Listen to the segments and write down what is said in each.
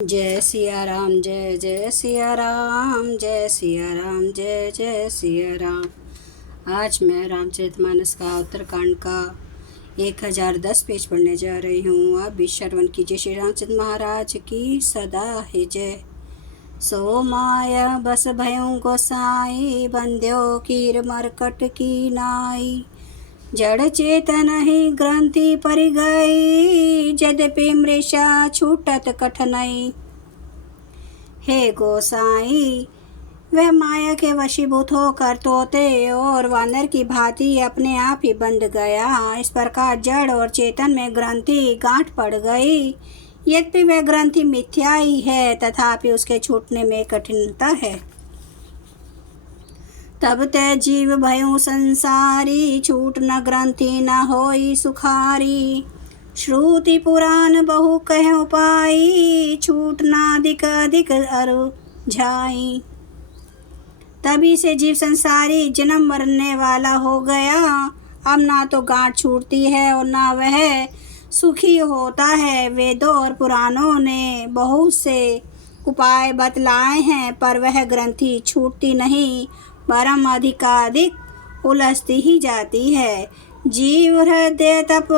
जय सिया राम, जय जय सिया राम, जय सिया राम, जय जय सिया राम। आज मैं रामचरितमानस का उत्तरकांड का 1010 पेज पढ़ने जा रही हूँ। आप भी श्रवण कीजिए। श्री रामचंद्र महाराज की सदा है जय। सो माया बस भयों गोसाई, बंध्यो कीर मरकट की नाई। जड़ चेतन ही ग्रंथि पर गई, यद्यपि मृषा छूटत कठिनाई। हे गोसाई, वह माया के वशीभूत होकर तोते और वानर की भांति अपने आप ही बंध गया। इस प्रकार जड़ और चेतन में ग्रंथि गांठ पड़ गई। यद्यपि वह ग्रंथि मिथ्या ही है, तथापि उसके छूटने में कठिनता है। तब ते जीव भयों संसारी, छूट न ग्रंथि न होई सुखारी। श्रुति पुराण बहु कह पाई, छूट नादिक अधिक अरु झाई। तभी से जीव संसारी जन्म मरने वाला हो गया। अब ना तो गांठ छूटती है और ना वह सुखी होता है। वेदों और पुराणों ने बहुत से उपाय बतलाए हैं, पर वह ग्रंथि छूटती नहीं, परम अधिकाधिक उलझती ही जाती है। जीव हृदय तप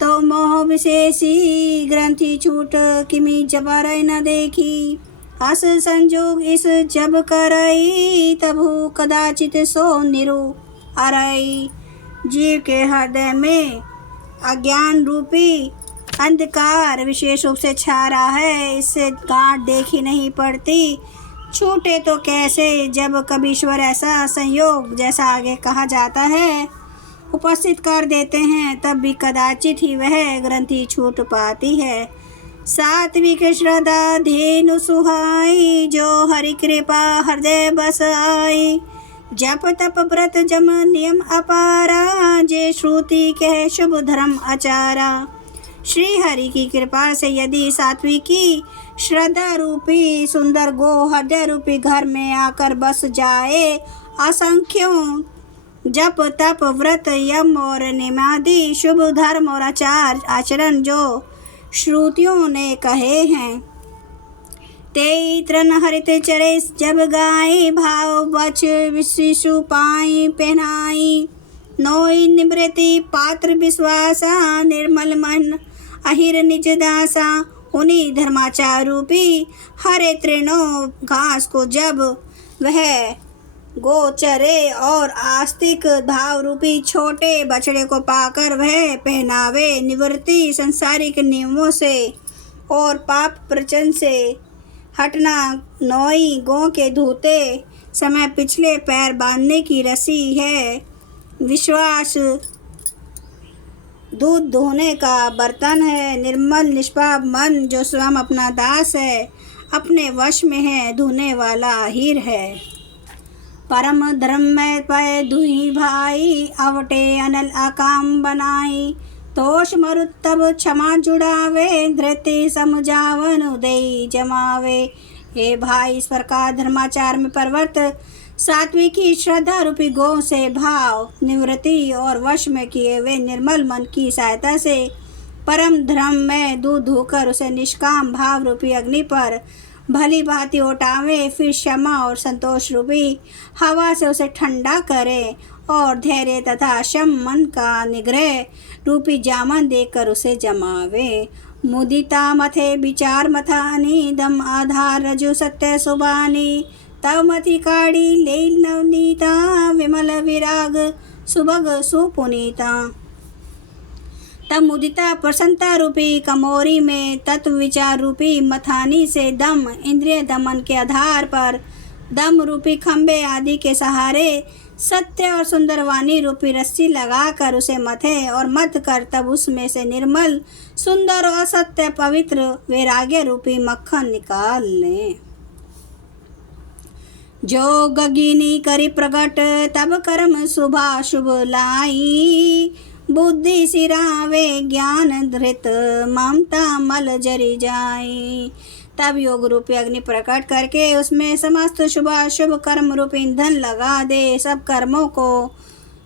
तो मोह विशेषी, ग्रंथि छूट किमी जबर न देखी। अस संजोग इस जब करई, तबु कदाचित सो निरु अरई। जीव के हृदय में अज्ञान रूपी अंधकार विशेष रूप से छा रहा है। इससे गांठ देखी नहीं पड़ती। छूटे तो कैसे, जब कभी ईश्वर ऐसा संयोग, जैसा आगे कहा जाता है, उपस्थित कर देते हैं, तब भी कदाचित ही वह ग्रंथि छूट पाती है। सात्विक श्रद्धा धेनु सुहाई, जो हरि कृपा हृदय बस आई। जप तप व्रत जम नियम अपारा, जे श्रुति कह शुभ धर्म आचारा। श्री हरि की कृपा से यदि सात्विकी श्रद्धा रूपी सुंदर गो हृदय रूपी घर में आकर बस जाए, असंख्यों जप तप व्रत यम और नियमादि शुभ धर्म और आचरण जो श्रुतियों ने कहे हैं, ते तृण हरित चरे जब गाय, भाव बच विशिशु पाई पहनाई। नोई निवृत्ति पात्र विश्वासा, निर्मल मन अहिर निज दासा। उन्हीं धर्माचार रूपी हरे तृणों घास को जब वह गोचरे और आस्तिक भाव रूपी छोटे बछड़े को पाकर वह पहनावे। निवृत्ति संसारिक नियमों से और पाप प्रचन से हटना। नोई गौ के धोते समय पिछले पैर बांधने की रस्सी है। विश्वास दूध धोने का बर्तन है। निर्मल निष्पाप मन जो स्वयं अपना दास है, अपने वश में है, धोने वाला हीर है। परम धर्म में पय दुही भाई, अवटे अनल अकाम बनाई। तोष मरुत तब क्षमा जुड़ावे, धृति समझावन उदय जमावे। हे भाई, इस प्रकार धर्माचार में परवर्त सात्विकी श्रद्धा रूपी गौ से भाव निवृत्ति और वश में किए हुए निर्मल मन की सहायता से परम धर्म में दूध धोकर उसे निष्काम भाव रूपी अग्नि पर भली भांति उठावे। फिर क्षमा और संतोष रूपी हवा से उसे ठंडा करे और धैर्य तथा शम मन का निग्रह रूपी जामन देकर उसे जमावे। मुदिता मथे विचार मथानी, दम आधार रजु सत्य सुबानी। तव मति काड़ी ले नवनीता, विमल विराग सुभग सुपुनीता। तब मुदिता प्रसन्नता रूपी कमोरी में तत्व विचार रूपी मथानी से दम इंद्रिय दमन के आधार पर दम रूपी खंबे आदि के सहारे सत्य और सुंदर वाणी रूपी रस्सी लगाकर उसे मथे और मथ कर तब उसमें से निर्मल सुंदर और सत्य पवित्र वैराग्य रूपी मक्खन निकाल लें। जो गगिनी करी प्रगट तब कर्म शुभा शुभ लाई। बुद्धि सिरावे ज्ञान धृत, ममता मल जरी जाई। तब योग रूपी अग्नि प्रकट करके उसमें समस्त शुभाशुभ कर्म रूपी ईंधन लगा दे। सब कर्मों को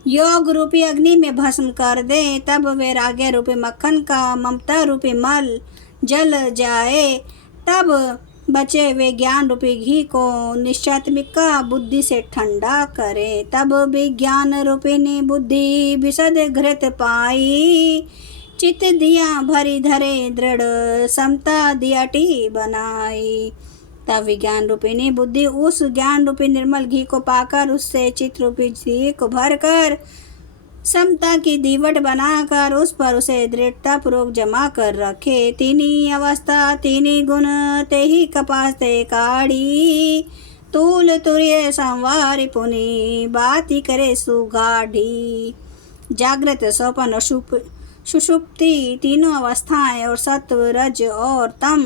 योग रूपी अग्नि में भस्म कर दे। तब वैराग्य रूपी मक्खन का ममता रूपी मल जल जाए। तब बचे वे ज्ञान रूपी घी को निश्चयात्मिका बुद्धि से ठंडा करें। तब विज्ञान रूपिणी बुद्धि विशद घृत पाई, चित दिया भरी धरे दृढ़ समता दियाटी बनाई। तब विज्ञान रूपिणी बुद्धि उस ज्ञान रूपी निर्मल घी को पाकर उससे चित्त रूपी घी को भरकर समता की दीवट बनाकर उस पर उसे दृढ़ता पूर्वक जमा कर रखे। तीनी अवस्था तीनी गुण ते ही कपास ते काढ़ी, तूल तुर्य संवारी पुनि बाती करे सुगाढ़ी। जागृत स्वप्न और सुषुप्ति तीनों अवस्थाएं और सत्व रज और तम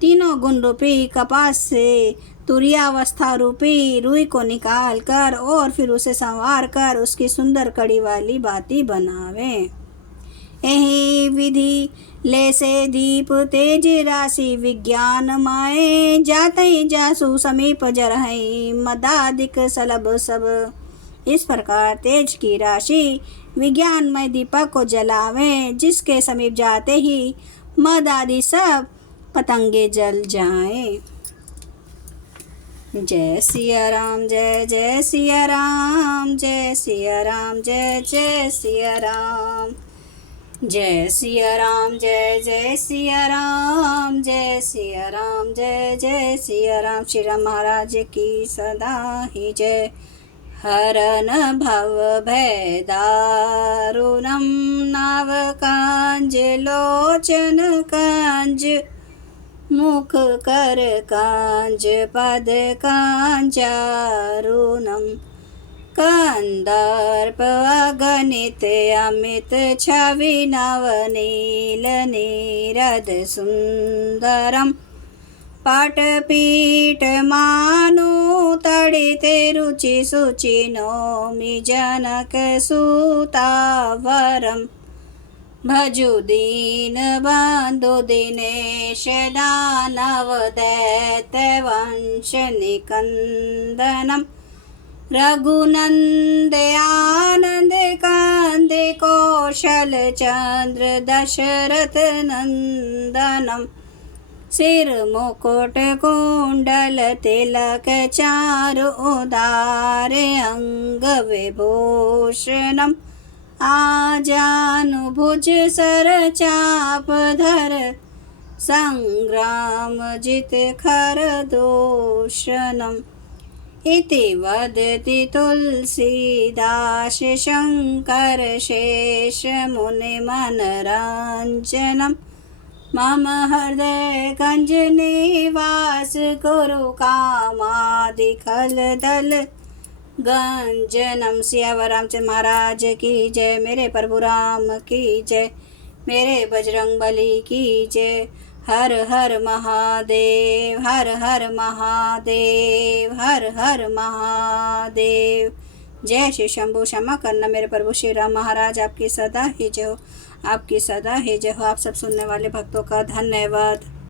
तीनों गुण रूपी कपास से तुर्यावस्था रूपी रुई को निकाल कर और फिर उसे संवार कर उसकी सुंदर कड़ी वाली बाती बनावे। यही विधि ले से दीप तेज राशि विज्ञान माए, जाते जासु समीप जरहई मदादिक सलब सब। इस प्रकार तेज की राशि विज्ञानमय दीपक को जलावे, जिसके समीप जाते ही मद आदि सब पतंगे जल जाएं। जय सिया राम, जय जय सिया राम, जय सिया राम, जय जय सिया राम, जय सिया राम, जय जय सिया राम, जय सिया राम, जय जय सिया राम। श्री राम महाराज की सदा ही जय। हरन भव भय दारुणम नव कांज लोचन कांज, मुख कर कांज पद कांचारुणम, कंदर्प अगणित अमित छवि नवनील नीरद सुंदरम, पटपीठ मानु तड़ित रुचि सुचि नौमि जनक सुतावरम, भजु दीन बंधु दिनेश दानव दैत्य वंश निकंदनम, रघुनंद आनंद कांद कौशल चंद्र दशरथ नंदनम, सिर मुकुट कुंडल तिलक चारु उदार अंग विभूषणम, आजानुभुज सर चाप धर संग्राम जित खर दूषणम। इति वदति तुलसीदास शंकर शेष मुनि मनरंजनम, मम हृदय कंज निवास गुरु कामादि खल दल गंजनम। सियावर रामचंद्र महाराज की जय। मेरे प्रभु राम की जय। मेरे बजरंग बली की जय। हर हर महादेव, हर हर महादेव, हर हर महादेव। जय श्री शंभु। क्षमा करना मेरे प्रभु श्री राम महाराज, आपकी सदा ही जय हो, आपकी सदा ही जय हो। आप सब सुनने वाले भक्तों का धन्यवाद।